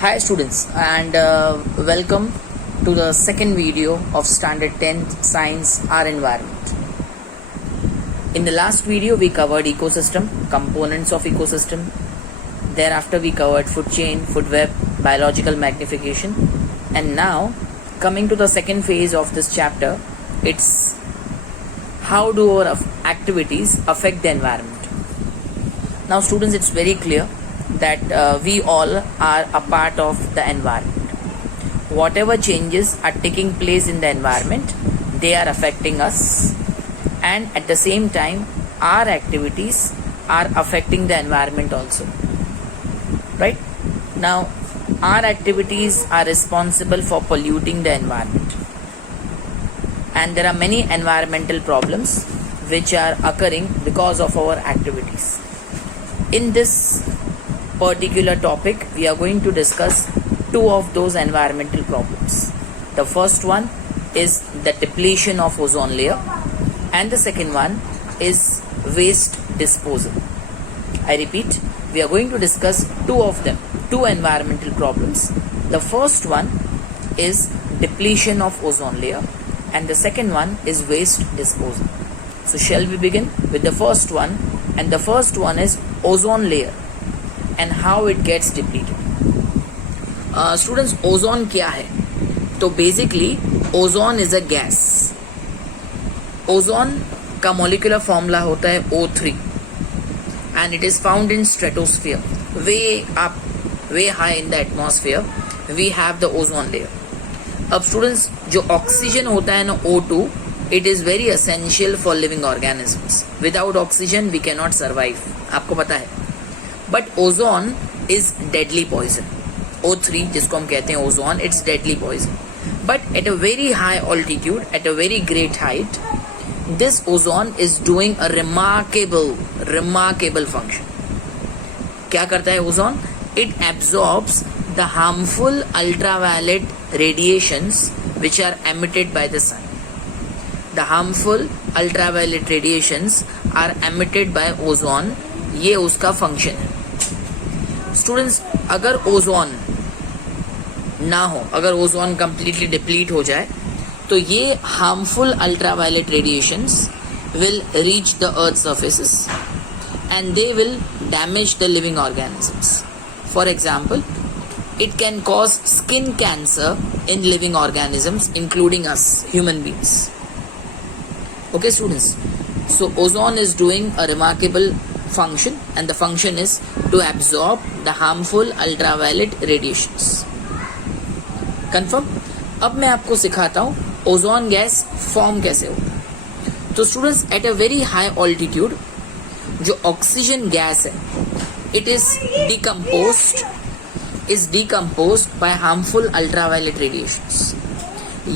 Hi students, and welcome to the second video of Standard 10 Science Our Environment. In the last video we covered ecosystem, components of ecosystem. Thereafter we covered food chain, food web, biological magnification, and now coming to the second phase of this chapter, it's how do our activities affect the environment. Now students, it's very clear that we all are a part of the environment. Whatever changes are taking place in the environment, they are affecting us, and at the same time our activities are affecting the environment also, right? Now our activities are responsible for polluting the environment, and there are many environmental problems which are occurring because of our activities. In this particular topic, we are going to discuss two of those environmental problems. The first one is the depletion of ozone layer, and the second one is waste disposal. I repeat, we are going to discuss two of them, two environmental problems. The first one is depletion of ozone layer, and the second one is waste disposal. So shall we begin with the first one? And the first one is ozone layer and how it gets depleted. Students, ozone क्या है? तो basically ozone is a gas. Ozone का molecular formula होता है O3 and it is found in stratosphere. Way up, way high in the atmosphere we have the ozone layer. अब students, जो oxygen होता है ना O2, it is very essential for living organisms. Without oxygen we cannot survive. आपको पता है. But ozone is deadly poison. O3 जिसको हम कहते हैं ozone, it's deadly poison. But at a very high altitude, at a very great height, this ozone is doing a remarkable function. क्या करता है ozone? It absorbs the harmful ultraviolet radiations which are emitted by the sun. The harmful ultraviolet radiations are emitted by ozone. ये उसका function है. Students, अगर ozone ना हो, अगर ओजोन कंप्लीटली डिप्लीट हो जाए, तो ये harmful ultraviolet radiations will reach the earth surfaces and they will damage the living organisms. For example, it can cause skin cancer in living organisms including us human beings. Okay students, so ozone is doing a remarkable function and the function is to absorb the harmful ultraviolet radiations. Confirm? अब मैं आपको सिखाता हूँ ozone gas form कैसे होता है. तो students, at a very high altitude जो ऑक्सीजन गैस है, it is decomposed by harmful ultraviolet radiations.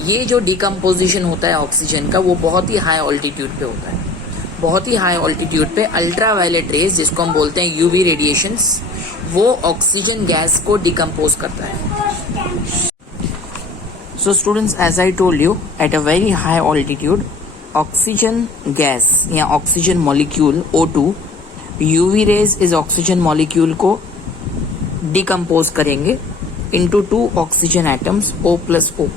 ये जो डिकम्पोजिशन होता है ऑक्सीजन का, वो बहुत ही हाई ऑल्टीट्यूड पे होता है. बहुत ही हाई ऑल्टीट्यूड पे अल्ट्रावायलेट रेज, जिसको हम बोलते हैं यूवी रेडिएशंस, वो ऑक्सीजन गैस को डिकम्पोज करता है. So students, as I told you, at a very high altitude oxygen gas या oxygen molecule O2, UV rays इस ऑक्सीजन मॉलिक्यूल को डिकम्पोज करेंगे into two oxygen atoms O+O.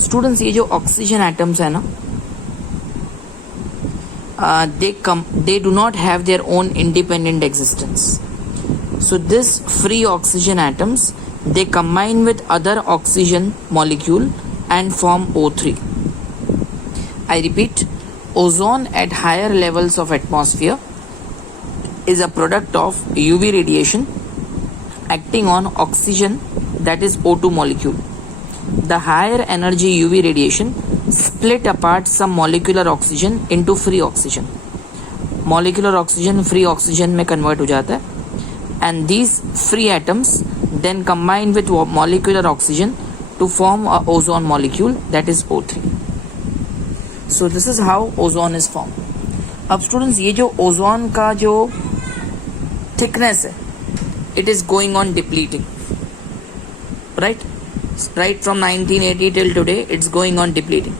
Students, ये जो ऑक्सीजन एटम्स है ना, they do not have their own independent existence. So this free oxygen atoms, they combine with other oxygen molecule and form O3. I repeat, ozone at higher levels of atmosphere is a product of UV radiation acting on oxygen, that is O2 molecule. The higher energy UV radiation split apart some molecular oxygen into free oxygen. Molecular oxygen free oxygen में convert हो जाता है, and these free atoms then combine with molecular oxygen to form a ozone molecule, that is O3. So this is how ozone is formed. अब students, ये जो ozone का जो thickness है, it is going on depleting, right from 1980 till today it's going on depleting.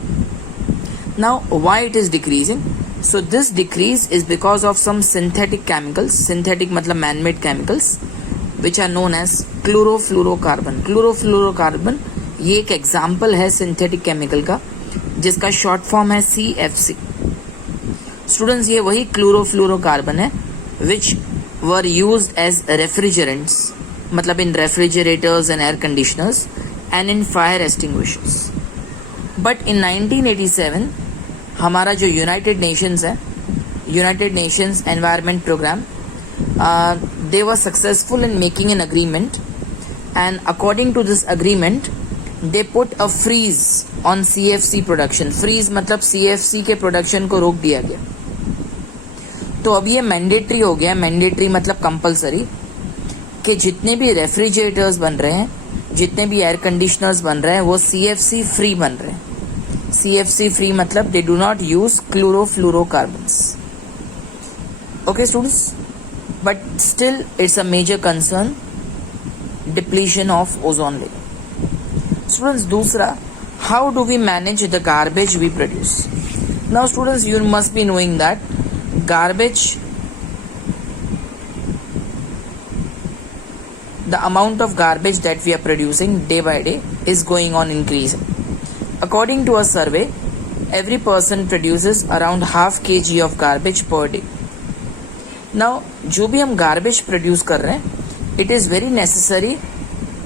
Now why it is decreasing? So this decrease is because of some synthetic chemicals, synthetic मतलब man-made chemicals, which are known as chlorofluorocarbon. Chlorofluorocarbon ये एक example है synthetic chemical का जिसका short form है CFC. Students, ये वही chlorofluorocarbon है which were used as refrigerants, मतलब in refrigerators and air conditioners and in fire extinguishers. But in 1987 हमारा जो यूनाइटेड नेशंस है, United Nations Environment Programme, they were successful in making an agreement, and according to this agreement they put a freeze on CFC production. freeze मतलब CFC के production को रोक दिया गया. तो अब ये मैंडेटरी हो गया. मैंडेटरी मतलब कंपलसरी, कि जितने भी रेफ्रिजरेटर्स बन रहे हैं, जितने भी एयर कंडीशनर्स बन रहे हैं, वो CFC फ्री बन रहे हैं. CFC फ्री मतलब they do not use chlorofluorocarbons. Okay students, but still it's a major concern, depletion of ozone layer. Students, दूसरा, how do we manage the garbage we produce? Now students, you must be knowing that garbage, the amount of garbage that we are producing day by day is going on increasing. According to a survey, every person produces around half kg of garbage per day. Now, जो भी हम garbage produce कर रहे हैं, it is very necessary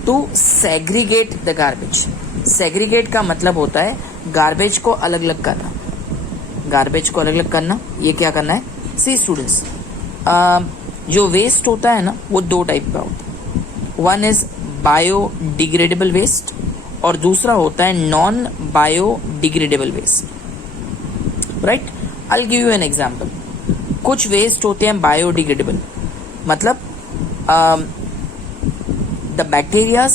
to segregate the garbage. Segregate का मतलब होता है गार्बेज को अलग अलग करना. गार्बेज को अलग अलग करना, ये क्या करना है? सी स्टूडेंट्स, जो वेस्ट होता है ना, वो दो टाइप का होता है. वन इज बायोडिग्रेडेबल वेस्ट और दूसरा होता है non biodegradable waste. Right, I will give you an example. कुछ वेस्ट होते हैं बायोडिग्रेडेबल, मतलब the bacterias,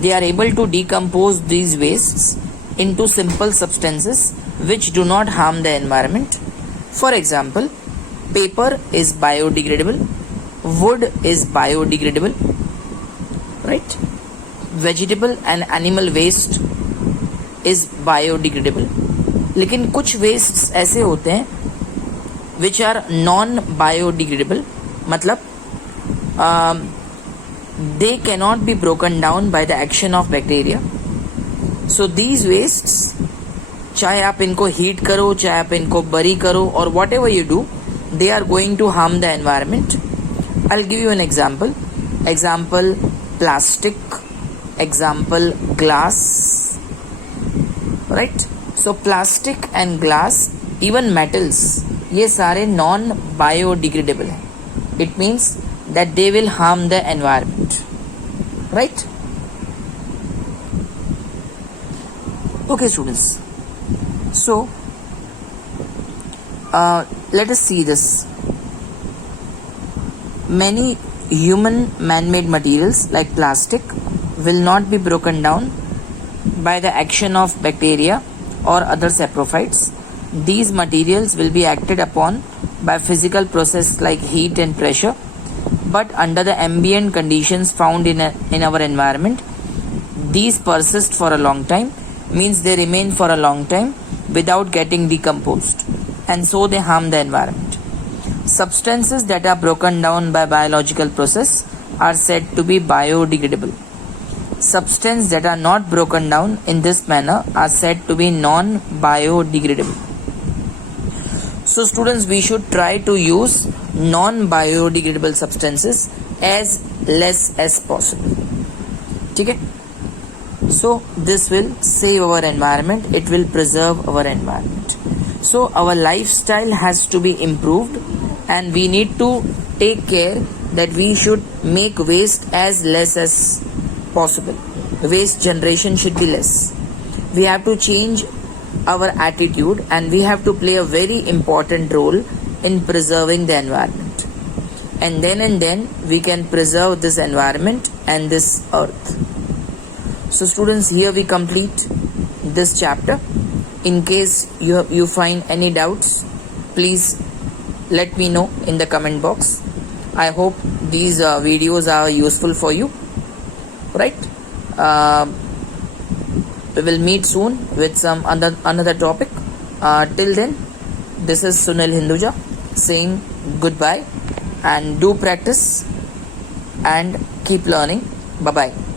they are able to decompose these wastes into simple substances which do not harm the environment. For example, paper is biodegradable, wood is biodegradable, right? Vegetable and animal waste is biodegradable. लेकिन कुछ wastes ऐसे होते हैं which are non-biodegradable, मतलब they cannot be broken down by the action of bacteria. So these wastes, चाहे आप इनको heat करो, चाहे आप इनको बरी करो, और whatever you do, they are going to harm the environment. I will give you an example. Example plastic, example glass. Right, so plastic and glass, even metals, ये सारे नॉन बायोडिग्रेडेबल हैं. It means that they will harm the environment. Right, okay students. So, let us see this. Many human man-made materials like plastic will not be broken down by the action of bacteria or other saprophytes. These materials will be acted upon by physical process like heat and pressure, but under the ambient conditions found in our environment, these persist for a long time, means they remain for a long time without getting decomposed, and so they harm the environment. Substances that are broken down by biological process are said to be biodegradable. Substances that are not broken down in this manner are said to be non-biodegradable. So students, we should try to use non-biodegradable substances as less as possible. ठीक है? So this will save our environment, it will preserve our environment. So our lifestyle has to be improved, and we need to take care that we should make waste as less as possible. Waste generation should be less. We have to change our attitude, and we have to play a very important role in preserving the environment. And then we can preserve this environment and this earth. So students, here we complete this chapter. In case you find any doubts, please let me know in the comment box. I hope these videos are useful for you. Right? We will meet soon with some another topic. Till then, this is Sunil Hinduja saying goodbye, and do practice and keep learning. Bye bye.